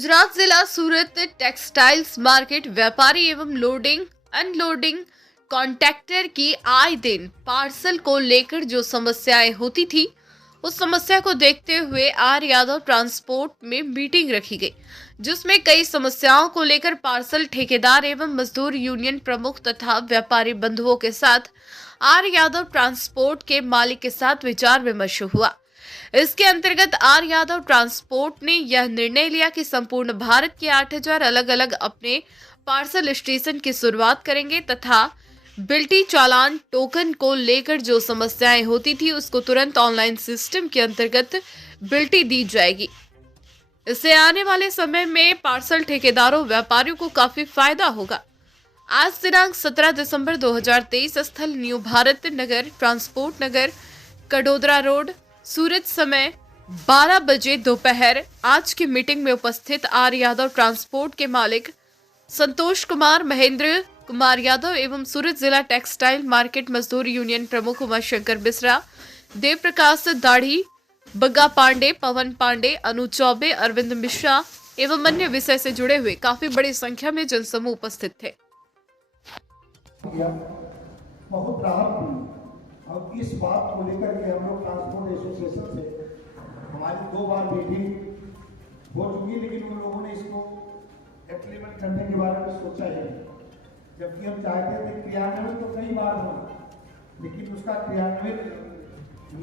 गुजरात जिला सूरत textiles market व्यापारी एवं लोडिंग अनलोडिंग कॉन्ट्रैक्टर की आए दिन पार्सल को लेकर जो समस्याएं होती थी, उस समस्या को देखते हुए आर यादव ट्रांसपोर्ट में मीटिंग रखी गई, जिसमें कई समस्याओं को लेकर पार्सल ठेकेदार एवं मजदूर यूनियन प्रमुख तथा व्यापारी बंधुओं के साथ आर यादव ट्रांसपोर्ट के मालिक के साथ विचार विमर्श हुआ। इसके अंतर्गत आर यादव ट्रांसपोर्ट ने यह निर्णय लिया कि संपूर्ण भारत के 8000 अलग अलग अपने पार्सल स्टेशन की शुरुआत करेंगे तथा बिल्टी चालान टोकन को लेकर जो समस्याएं होती थी, उसको तुरंत ऑनलाइन सिस्टम के अंतर्गत बिल्टी दी जाएगी। इससे आने वाले समय में पार्सल ठेकेदारों व्यापारियों को काफी फायदा होगा। आज दिनांक 17 दिसंबर 2023 स्थल न्यू भारत नगर ट्रांसपोर्ट नगर कडोदरा रोड सूरत समय 12 बजे दोपहर आज की मीटिंग में उपस्थित आर यादव ट्रांसपोर्ट के मालिक संतोष कुमार, महेंद्र कुमार यादव एवं सूरत जिला टेक्सटाइल मार्केट मजदूर यूनियन प्रमुख उमा शंकर बिसरा, देव प्रकाश दाढ़ी, बग्गा पांडे, पवन पांडे, अनु चौबे, अरविंद मिश्रा एवं अन्य विषय से जुड़े हुए काफी बड़ी संख्या में जनसमूह उपस्थित थे। बहुत राहत मिली। अब इस बात को लेकर के हम लोग ट्रांसपोर्ट एसोसिएशन से हमारी 2 बार मीटिंग हो चुकी, लेकिन उन लोगों ने इसको इम्प्लीमेंट करने के बारे में सोचा ही नहीं। जबकि हम चाहते थे क्रियान्वित तो कई बार हो, लेकिन उसका क्रियान्वित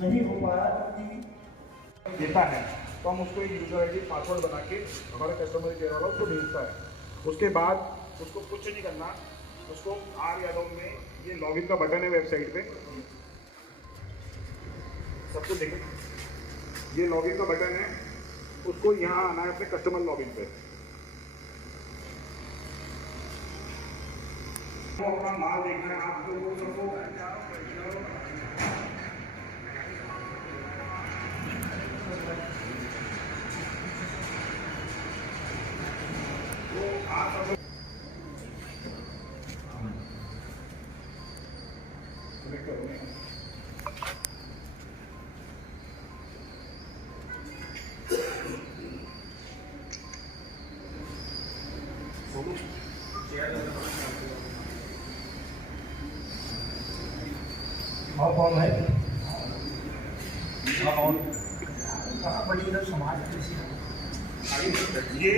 नहीं हो पाया। क्योंकि देता है तो हम उसको एक यूजर आईडी पासवर्ड बना के हमारा कस्टमर केयर वाला उसको भेजता है। उसके बाद उसको कुछ नहीं करना, उसको आर यादव में ये लॉगिन का बटन है वेबसाइट पे, सबको देखें, ये लॉगिन का बटन है, उसको यहाँ आना है अपने कस्टमर लॉगिन पे। तो अपना माल देखना है आप लोगों को, तो आप सब और कौन है और बड़ी इधर समाज ये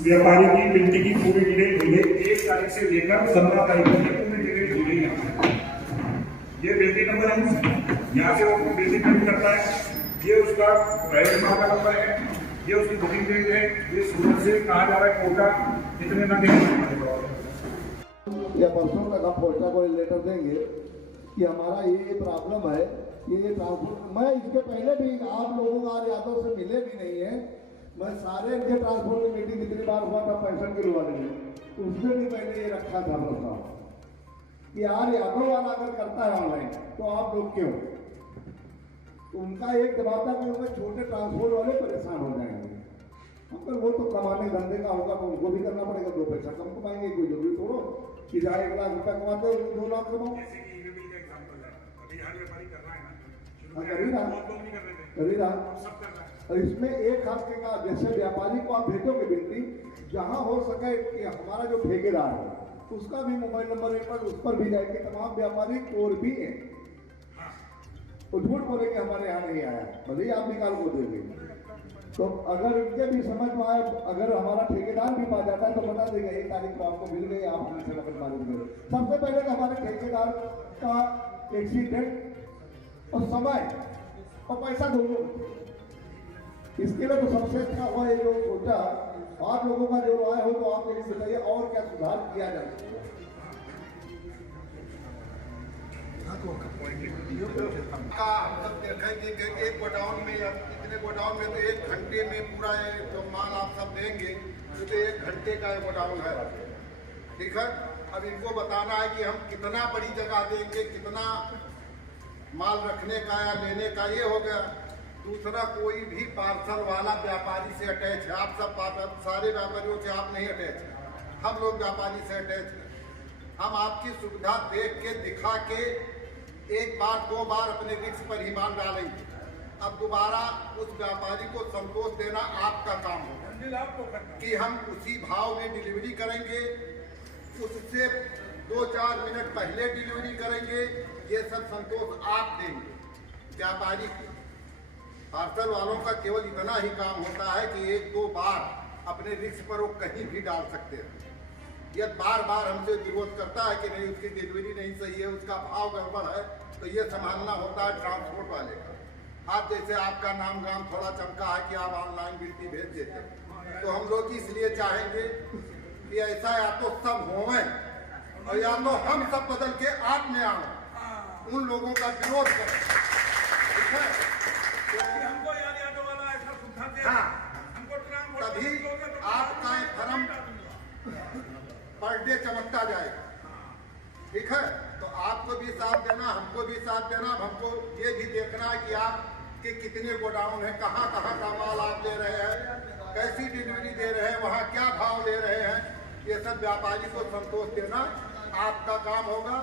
व्यापारी की बिल्टी की पूरी डिटेल हुई है। 1 तारीख से लेकर 15 तारीख तक पूरी डिटेल हुई है। ये बिल्टी नंबर है, यहाँ से वो बिल्टी पेमेंट करता है। ये उसका प्राइवेट माल का नंबर है, ये उसकी बुकिंग डेट है, ये सूरत से कहाँ जा रहा है, कोटा इतने ना या परसों तक हम पोस्टा को लेटर देंगे कि हमारा ये प्रॉब्लम है, ये ट्रांसपोर्ट। मैं इसके पहले भी आप लोगों का आर यादव से मिले भी नहीं है। मैं सारे इनके ट्रांसपोर्ट की मीटिंग कितनी बार हुआ था पैसा के वाले में, उसमें भी मैंने ये रखा था प्रस्ताव कि आर यादव वाला अगर करता है ऑनलाइन तो आप लोग क्यों। तो उनका एक दबाव था कि उनमें छोटे ट्रांसपोर्ट वाले परेशान हो जाएंगे। हम वो तो कमाने धंधे का होगा तो उनको भी करना पड़ेगा, 2 पैसा कम कमाएंगे, कोई जरूरी थोड़ो कि जहाँ 1 लाख रुपया कमाते हो 2 लाख कमाओ। करी रहा और इसमें एक हफ्ते का जैसे व्यापारी को आप भेजोगे बिल्टी, जहाँ हो सके कि हमारा जो ठेकेदार है उसका भी मोबाइल नंबर एक पर उस पर भी जाएगी। तमाम व्यापारी चोर भी हैं, वो झूठ बोलेंगे हमारे यहाँ नहीं आया, भले ही आप निकाल को देंगे। तो अगर उनके भी समझ में आए, अगर हमारा ठेकेदार भी पा जाता है तो बता देगा 1 तारीख को आपको मिल गई, आप हमसे नकद मालूम करें। सबसे पहले तो हमारे ठेकेदार का एक्सीडेंट और समय और पैसा दोनों, इसके लिए तो सबसे अच्छा हुआ ये जो सोचा। आप लोगों का जो राय हो तो आप लोग बताइए और क्या सुधार किया जा सकता है। हम सब देखेंगे कि एक गोडाउन में या इतने गोडाउन में तो 1 घंटे में पूरा जो माल आप सब देंगे तो 1 घंटे का ये गोडाउन है, ठीक है। अब इनको बताना है कि हम कितना बड़ी जगह देंगे, कितना माल रखने का या लेने का, ये हो गया। दूसरा, कोई भी पार्सल वाला व्यापारी से अटैच है। आप सब सारे व्यापारियों से आप नहीं अटैच है, हम लोग व्यापारी से अटैच हैं। हम आपकी सुविधा देख के दिखा के 1 बार 2 बार अपने रिस्क पर ही माल डालेंगे। अब दोबारा उस व्यापारी को संतोष देना आपका काम होगा। कि हम उसी भाव में डिलीवरी करेंगे, उससे 2-4 मिनट पहले डिलीवरी करेंगे। ये सब संतोष आप देंगे व्यापारी को। पार्सल वालों का केवल इतना ही काम होता है कि 1-2 बार अपने रिस्क पर वो कहीं भी डाल सकते हैं। यदि बार बार हमसे विरोध करता है कि नहीं उसकी डिलीवरी नहीं सही है, उसका भाव गड़बड़ है, तो ये संभालना होता है ट्रांसपोर्ट वाले का। आप जैसे आपका नाम गाम थोड़ा चमका है कि आप ऑनलाइन बिल्टी भेज देते हैं, तो हम लोग इसलिए चाहेंगे कि ऐसा या तो सब होवे और या तो हम सब बदल के आप में आए, उन लोगों का विरोध करें, ठीक है? हमको याद वाला ऐसा सुखाते हैं, हमको तभी आपका फर्म पर डे चमकता जाएगा, ठीक है? तो आपको भी साथ देना, हमको भी साथ देना। हमको ये भी देखना है कि आप के कितने गोडाउन है, कहाँ कहाँ का माल आप दे रहे हैं, कैसी डिलीवरी दे रहे हैं, वहाँ क्या भाव दे रहे हैं। ये सब व्यापारी को संतोष देना आपका काम होगा।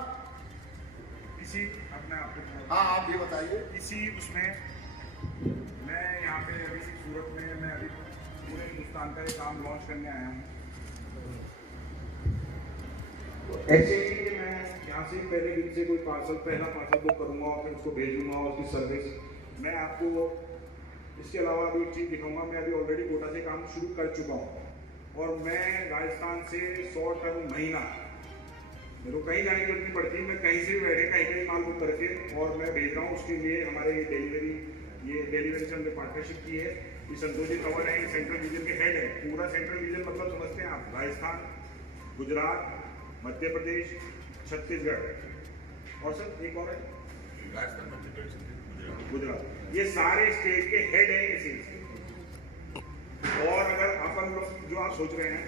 इसी अपने आप हाँ, आप भी बताइए। इसी उसमें मैं यहाँ पे अभी सूरत में मैं अभी पूरे हिंदुस्तान का ये काम लॉन्च करने आया हूँ। ऐसे ही कि मैं यहाँ से पहले दिन से कोई पहला पार्सल बुक करूँगा और फिर उसको भेजूंगा और उसकी सर्विस मैं आपको इसके अलावा अभी एक चीज़ दिखाऊंगा। मैं अभी ऑलरेडी कोटा से काम शुरू कर चुका हूँ और मैं राजस्थान से 100 टन महीना, मेरे को कहीं जाने की जरूरत नहीं पड़ती, मैं कहीं से भी बैठे कहीं माल बुक करके और मैं भेज रहा हूँ। उसके लिए हमारे ये डिलीवरी से हमने पार्टनरशिप की है। ये संतोष जी कंवर है, ये सेंट्रल रीजन के हेड है। पूरा सेंट्रल रीजन मतलब समझते हैं आप, राजस्थान, गुजरात, मध्य प्रदेश, छत्तीसगढ़ और सर एक और है राजस्थान, मध्य प्रदेश, गुजरात, ये सारे स्टेट के हेड है ये सेल्स। और अगर अपन लोग जो आप सोच रहे हैं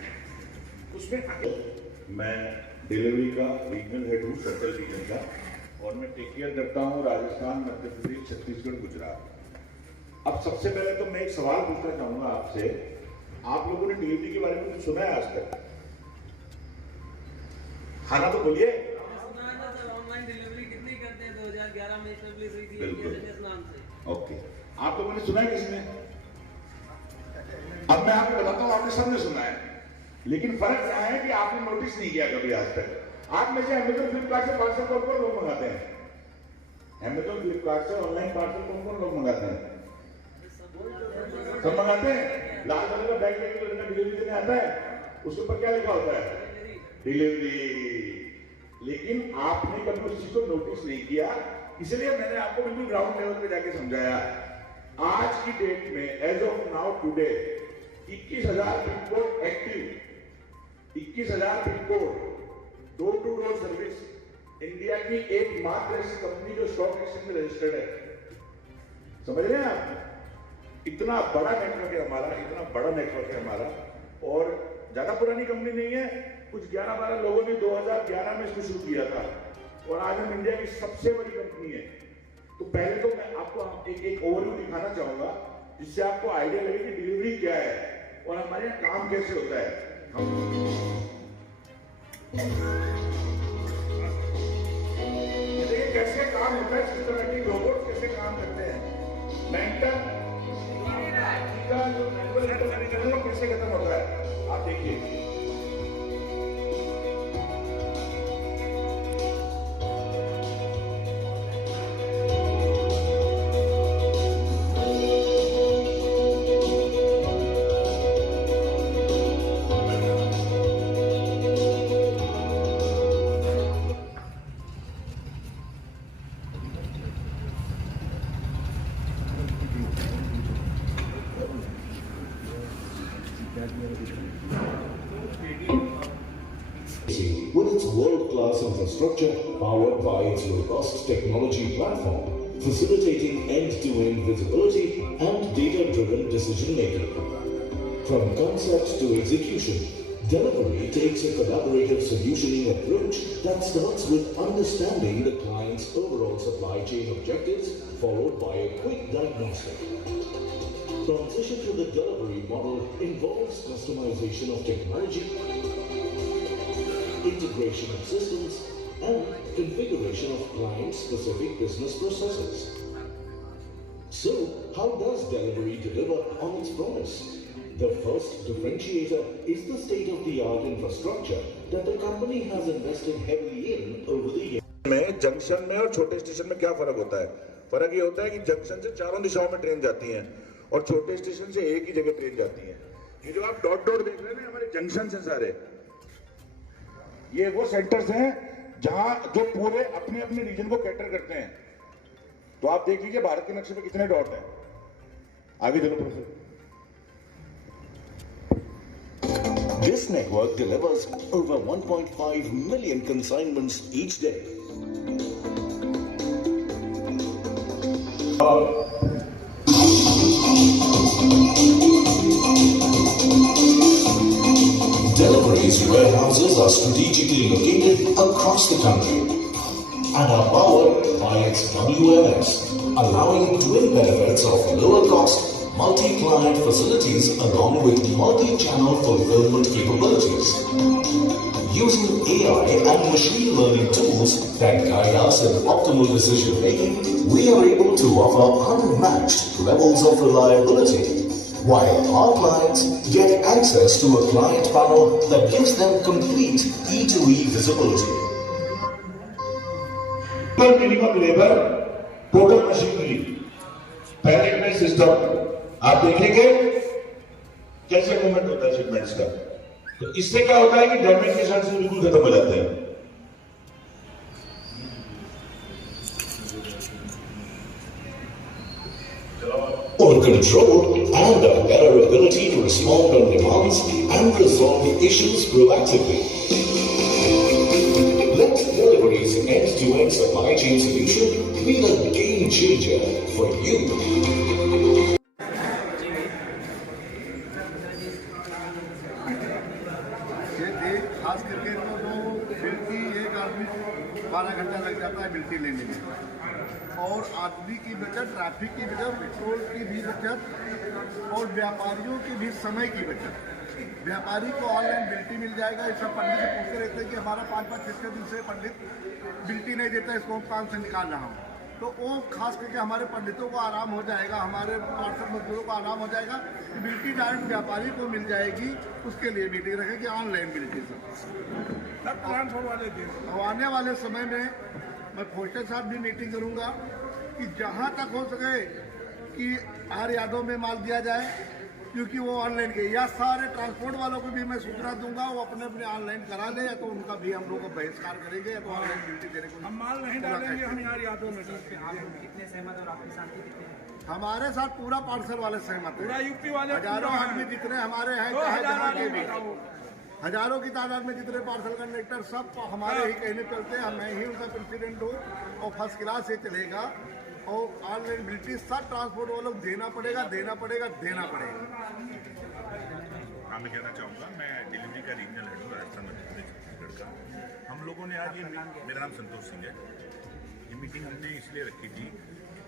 उसमें मैं डिलीवरी का रीजनल हेड हूँ, सेंट्रल रीजन का, और मैं टेक केयर करता हूँ राजस्थान, मध्य प्रदेश, छत्तीसगढ़, गुजरात। अब सबसे पहले तो मैं एक सवाल पूछना चाहूंगा आपसे, आप लोगों ने डिलीवरी के बारे में कुछ सुना है आज तक? खाना तो बोलिए। ऑनलाइन डिलीवरी कितनी करते हैं? 2011 में एस्टेब्लिश हुई थी बिल्कुल। नाम से। ओके, आप लोगों ने सुना है किसने? अब मैं आपको बताता हूँ, आपने सबने सुना है, लेकिन फर्क क्या है कि आपने नोटिस नहीं किया कभी आज तक। आप में से अमेजोन फ्लिपकार्ट से पार्सल कौन कौन लोग मंगाते हैं? अमेजोन फ्लिपकार्ट से ऑनलाइन पार्सल कौन कौन लोग मंगाते हैं? सब मंगाते हैं। लाल कलर का बैग लेके लड़का डिलीवरी देने आता है, उसके ऊपर क्या लिखा होता है? डिलीवरी। लेकिन आपने कभी उस चीज को नोटिस नहीं किया, इसलिए मैंने आपको बिल्कुल ग्राउंड लेवल पे जाके समझाया। आज की डेट में as of now today 21,000 pin code active, 21,000 pin code, door to door service, India की एकमात्र ऐसी कंपनी जो स्टॉक एक्सचेंज में रजिस्टर्ड है। समझ रहे हैं आप? इतना बड़ा नेटवर्क है हमारा, इतना बड़ा नेटवर्क है हमारा, और ज्यादा पुरानी कंपनी नहीं है। कुछ 11-12 लोगों ने 2011 में इसको शुरू किया था और आज हम इंडिया की सबसे बड़ी कंपनी है। तो पहले तो मैं आपको एक ओवरव्यू दिखाना चाहूंगा जिससे आपको आइडिया लगे कि डिलीवरी क्या है और हमारे यहाँ काम कैसे होता है। देखिए कैसे काम होता है, सिस्टमैटिक रोबोट कैसे काम करते हैं, मेंटल का जो मैनुअल इंटरवेंशन है कैसे खत्म होता है, आप देखिए। With its world-class infrastructure powered by its robust technology platform, facilitating end-to-end visibility and data-driven decision-making. From concept to execution, Delivery takes a collaborative solutioning approach that starts with understanding the client's overall supply chain objectives, followed by a quick diagnostic. Transition to the delivery model involves customization of technology, integration of systems, and configuration of client-specific business processes. So, how does delivery deliver on its promise? The first differentiator is the state-of-the-art infrastructure that the company has invested heavily in over the years. में junction में और छोटे station में क्या फर्क होता है? फर्क ये होता है कि जंक्शन से चारों दिशाओं में ट्रेन जाती है और छोटे स्टेशन से एक ही जगह ट्रेन जाती है। ये जो आप डॉट डॉट देख रहे हैं ना, हमारे जंक्शन से सारे, ये वो सेंटर्स हैं जहां जो पूरे अपने अपने रीजन को कैटर करते हैं। तो आप देख लीजिए भारत के नक्शे पे कितने डॉट हैं। आगे चलो professor. This network delivers over 1.5 million consignments each day. Deliveries warehouses are strategically located across the country and are powered by its WMS, allowing twin benefits of lower cost, multi-client facilities along with multi-channel fulfillment capabilities. Using AI and machine learning tools that guide us in optimal decision making, we are able to offer unmatched levels of reliability, while our clients get access to a client panel that gives them complete E2E visibility. Minimum labour, total machinery, packet में system, आप देखेंगे कैसे movement होता है shipments का। तो इससे क्या होता है कि डैमेज के चांसेस बिल्कुल खत्म हो जाते हैं। On control and a better ability to respond on demands and resolve issues proactively. Let deliveries end-to-end supply chain solution be the game changer for you. खास करके तो बिल्टी एक आदमी 12 घंटा लग जाता है बिल्टी लेने में, और आदमी की बचत, ट्रैफिक की बचत, पेट्रोल की भी बचत और व्यापारियों की भी समय की बचत। व्यापारी को ऑनलाइन बिल्टी मिल जाएगा। इस सब पंडित से पूछते रहते हैं कि हमारा 5-5, 6-6 दिन से पंडित बिल्टी नहीं देता, इसको हम काम से निकाल रहा हूँ। तो वो खास करके हमारे पंडितों को आराम हो जाएगा, हमारे पार्सल मजदूरों को आराम हो जाएगा कि बिल्टी डायरेक्ट व्यापारी को मिल जाएगी। उसके लिए मीटिंग रखेगी ऑनलाइन बिल्टी सब। आने वाले समय में मैं फोस्टर साहब भी मीटिंग करूंगा कि जहां तक हो सके कि आर यादव में माल दिया जाए, क्योंकि वो ऑनलाइन के, या सारे ट्रांसपोर्ट वालों को भी मैं सूचना दूंगा वो अपने अपने ऑनलाइन करा ले, या तो उनका भी हम लोग बहिष्कार करेंगे, या तो ऑनलाइन बिल्टी देने को हम माल नहीं डालेंगे। हम यार यादव में कितने सहमत और आपके साथ कितने? हमारे साथ पूरा पार्सल वाले सहमत है, पूरा यूपी वाले, हजारों आदमी जितने हमारे हैं, चाहे जहाँ के भी हजारों की तादाद में जितने पार्सल कंडक्टर सब हमारे ही कहने चलते हैं। मैं ही उनका प्रेसिडेंट हूँ और फर्स्ट क्लास से चलेगा। और ऑनलाइन बिल्टी सब ट्रांसपोर्ट वालों को देना पड़ेगा। हाँ, मैं कहना चाहूँगा, मैं डिलीवरी का रीजनल हेड हूँ राजस्थान मध्य प्रदेश छत्तीसगढ़ का। हम लोगों ने आज ये, मेरा नाम संतोष सिंह है, ये मीटिंग हमने इसलिए रखी थी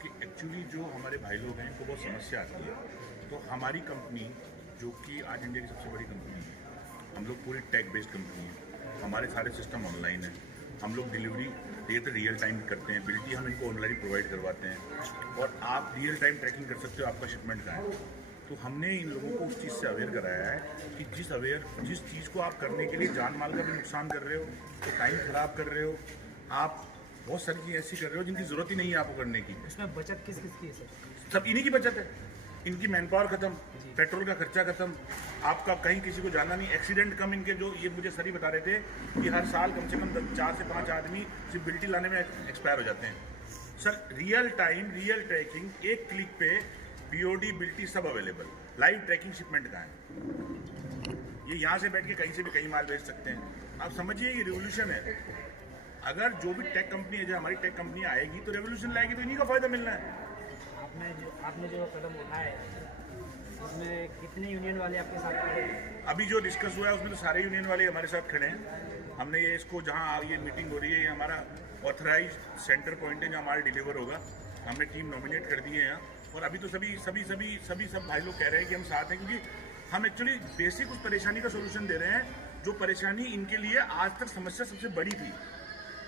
कि एक्चुअली जो हमारे भाई लोग हैं इनको बहुत समस्या आती है। तो हमारी कंपनी जो कि आज इंडिया की सबसे बड़ी कंपनी है, हम लोग पूरी टेक बेस्ड कंपनी है, हमारे सारे सिस्टम ऑनलाइन है, हम लोग डिलीवरी ये तो रियल टाइम करते हैं, बिल्टी हम इनको ऑनलाइन प्रोवाइड करवाते हैं और आप रियल टाइम ट्रैकिंग कर सकते हो आपका शिपमेंट कहाँ है। तो हमने इन लोगों को उस चीज़ से अवेयर कराया है कि जिस चीज़ को आप करने के लिए जान माल का भी नुकसान कर रहे हो, तो टाइम खराब कर रहे हो, आप बहुत सारी चीज़ें ऐसी कर रहे हो जिनकी ज़रूरत ही नहीं है आपको करने की। इसमें बचत किस किस की है सर? सब इन्हीं की बचत है, इनकी मैन पावर खत्म, पेट्रोल का खर्चा खत्म, आपका कहीं किसी को जाना नहीं, एक्सीडेंट कम। इनके जो ये मुझे सर ही बता रहे थे कि हर साल कम से कम 4 से 5 आदमी सिर्फ बिल्टी लाने में एक्सपायर हो जाते हैं। Sir real time, real tracking, एक क्लिक पे बीओडी बिल्टी सब अवेलेबल, लाइव ट्रैकिंग शिपमेंट का है। ये यहाँ से बैठ के कहीं से भी कहीं माल भेज सकते हैं। आप समझिए ये रिवोल्यूशन है। अगर जो भी टेक कंपनी है, जो हमारी टेक कंपनी आएगी तो रेवोल्यूशन लाएगी, तो इन्हीं का फायदा मिलना है। आपने जो कदम उठाया है उसमें कितने यूनियन वाले आपके साथ खड़े हैं? अभी जो डिस्कस हुआ है उसमें तो सारे यूनियन वाले हमारे साथ खड़े हैं। हमने ये इसको जहाँ ये मीटिंग हो रही है, ये हमारा ऑथराइज सेंटर पॉइंट है जहाँ माल डिलीवर होगा। हमने टीम नॉमिनेट कर दी है यहाँ, और अभी तो सभी भाई लोग कह रहे हैं कि हम साथ हैं, क्योंकि हम एक्चुअली बेसिक उस परेशानी का सोल्यूशन दे रहे हैं जो परेशानी इनके लिए आज तक समस्या सबसे बड़ी थी।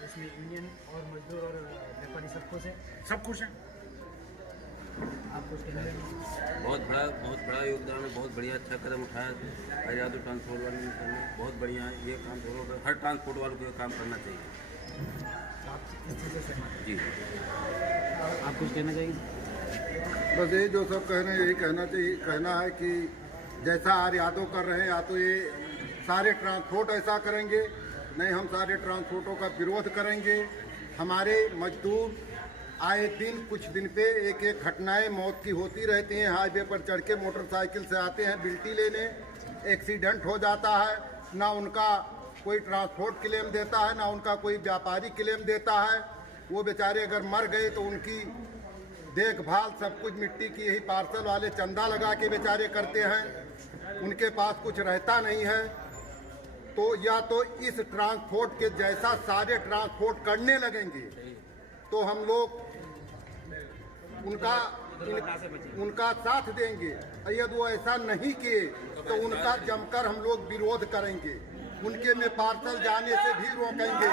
इसमें यूनियन और मजदूर और व्यापारी सब खुश हैं? सब खुश हैं। आपको कहना चाहिए। बहुत बड़ा योगदान है, बहुत बढ़िया अच्छा कदम उठाया आज़ाद ट्रांसपोर्ट वाले ने, बहुत बढ़िया है ये काम। हर ट्रांसपोर्ट वालों को ये काम करना चाहिए। आप इस चीज़ से सहमत हैं? जी आप कुछ कहना चाहिए? बस ये जो सब कह रहे हैं यही कहना है कि जैसा आर यादव कर रहे हैं, या तो ये सारे ट्रांसपोर्ट ऐसा करेंगे, नहीं हम सारे ट्रांसपोर्टों का विरोध करेंगे। हमारे मजदूर आए दिन कुछ दिन पे एक एक घटनाएं मौत की होती रहती हैं। हाईवे पर चढ़ के मोटरसाइकिल से आते हैं बिल्टी लेने, एक्सीडेंट हो जाता है, ना उनका कोई ट्रांसपोर्ट क्लेम देता है, ना उनका कोई व्यापारी क्लेम देता है। वो बेचारे अगर मर गए तो उनकी देखभाल सब कुछ मिट्टी की यही पार्सल वाले चंदा लगा के बेचारे करते हैं, उनके पास कुछ रहता नहीं है। तो या तो इस ट्रांसपोर्ट के जैसा सारे ट्रांसपोर्ट करने लगेंगे तो हम लोग उनका साथ देंगे। यदि वो ऐसा नहीं किए तो उनका जमकर हम लोग विरोध करेंगे, उनके में पार्सल जाने से भी रोकेंगे,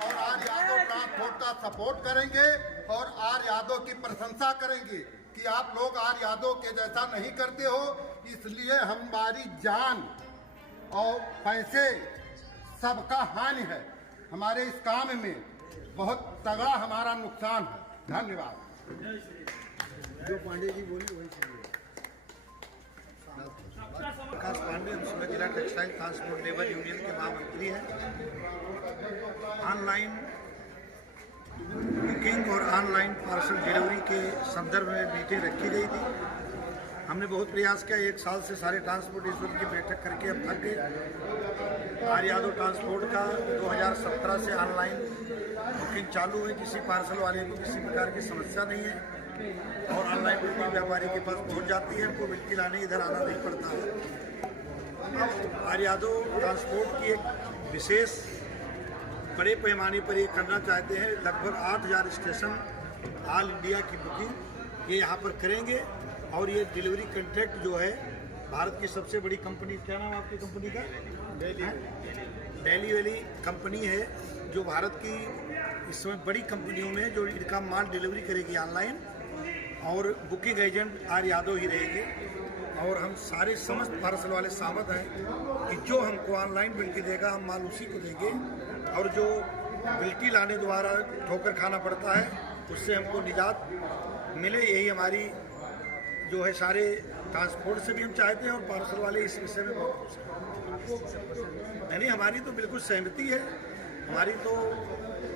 और आर यादव ट्रांसपोर्ट का सपोर्ट करेंगे और आर यादव की प्रशंसा करेंगे कि आप लोग आर यादव के जैसा नहीं करते हो, इसलिए हमारी जान और पैसे सबका हानि है। हमारे इस काम में बहुत तगड़ा हमारा नुकसान है। धन्यवाद। जो पांडे जी बोले वही सुनिए। विकास पांडे उसमें जिला टेक्सटाइल ट्रांसपोर्ट लेबर यूनियन के महामंत्री हैं। ऑनलाइन बुकिंग और ऑनलाइन पार्सल डिलीवरी के संदर्भ में मीटिंग रखी गई थी। हमने बहुत प्रयास किया, 1 साल से सारे ट्रांसपोर्टेशन की बैठक करके अब थक गए। आर यादव ट्रांसपोर्ट का 2017 से ऑनलाइन बुकिंग चालू है, किसी पार्सल वाले को किसी प्रकार की समस्या नहीं है और ऑनलाइन बुकिंग व्यापारी के पास पहुंच जाती है, उनको बिल्टी लाने इधर आना नहीं पड़ता है। अब आर यादव ट्रांसपोर्ट की एक विशेष बड़े पैमाने पर ये करना चाहते हैं। लगभग 8000 स्टेशन ऑल इंडिया की बुकिंग ये यहाँ पर करेंगे और ये डिलीवरी कॉन्ट्रैक्ट जो है भारत की सबसे बड़ी कंपनी, क्या नाम आपकी कंपनी का? दिल्ली वाली कंपनी है जो भारत की इस समय बड़ी कंपनियों में जो इनका माल डिलीवरी करेगी ऑनलाइन, और बुकिंग एजेंट आर यादव ही रहेंगे। और हम सारे समस्त पार्सल वाले सहमत हैं कि जो हमको ऑनलाइन बिल्टी देगा हम माल उसी को देंगे, और जो बिल्टी लाने द्वारा ठोकर खाना पड़ता है उससे हमको निजात मिले, यही हमारी जो है सारे ट्रांसपोर्ट से भी हम चाहते हैं और पार्सल वाले इस विषय में बहुत खुश हैं। नहीं, हमारी तो बिल्कुल सहमति है। हमारी तो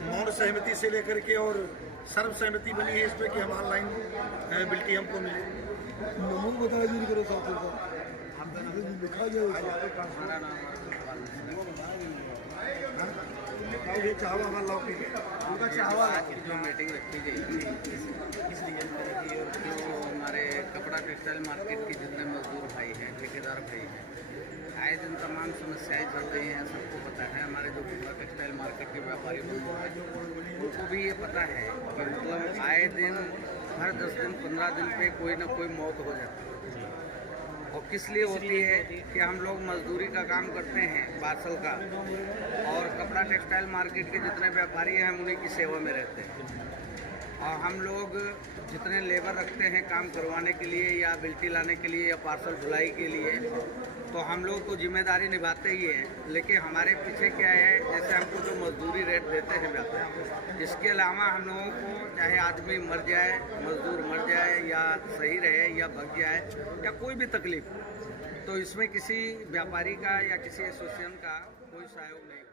मौन सहमति से लेकर के और सर्व सहमति बनी है इस पर कि हम ऑनलाइन बिल्टी हमको मिले। बता करो साथ लिखा ये चाहवा हमारा लॉक उनका चाहवा जो मीटिंग रखी गई थी इसलिए और जो हमारे कपड़ा टेक्सटाइल मार्केट के जितने मजदूर भाई हैं, ठेकेदार भाई हैं, आए दिन तमाम समस्याएं चल रही हैं, सबको पता है। हमारे जो कपड़ा टेक्सटाइल मार्केट के व्यापारी बंधु हैं उनको भी ये पता है कि मतलब आए दिन हर 10 दिन 15 दिन पे कोई ना कोई मौत हो जाती है। और किस लिए होती है कि हम लोग मजदूरी का काम करते हैं पार्सल का, और कपड़ा टेक्सटाइल मार्केट के जितने व्यापारी हैं हम उन्हीं की सेवा में रहते हैं। और हम लोग जितने लेबर रखते हैं काम करवाने के लिए या बिल्टी लाने के लिए या पार्सल ढुलाई के लिए, तो हम लोग तो जिम्मेदारी निभाते ही हैं, लेकिन हमारे पीछे क्या है, जैसे हमको जो मजदूरी रेट देते हैं व्यापारी, इसके अलावा हम लोगों को चाहे आदमी मर जाए, मजदूर मर जाए या सही रहे या भग जाए या कोई भी तकलीफ, तो इसमें किसी व्यापारी का या किसी एसोसिएशन का कोई सहयोग नहीं।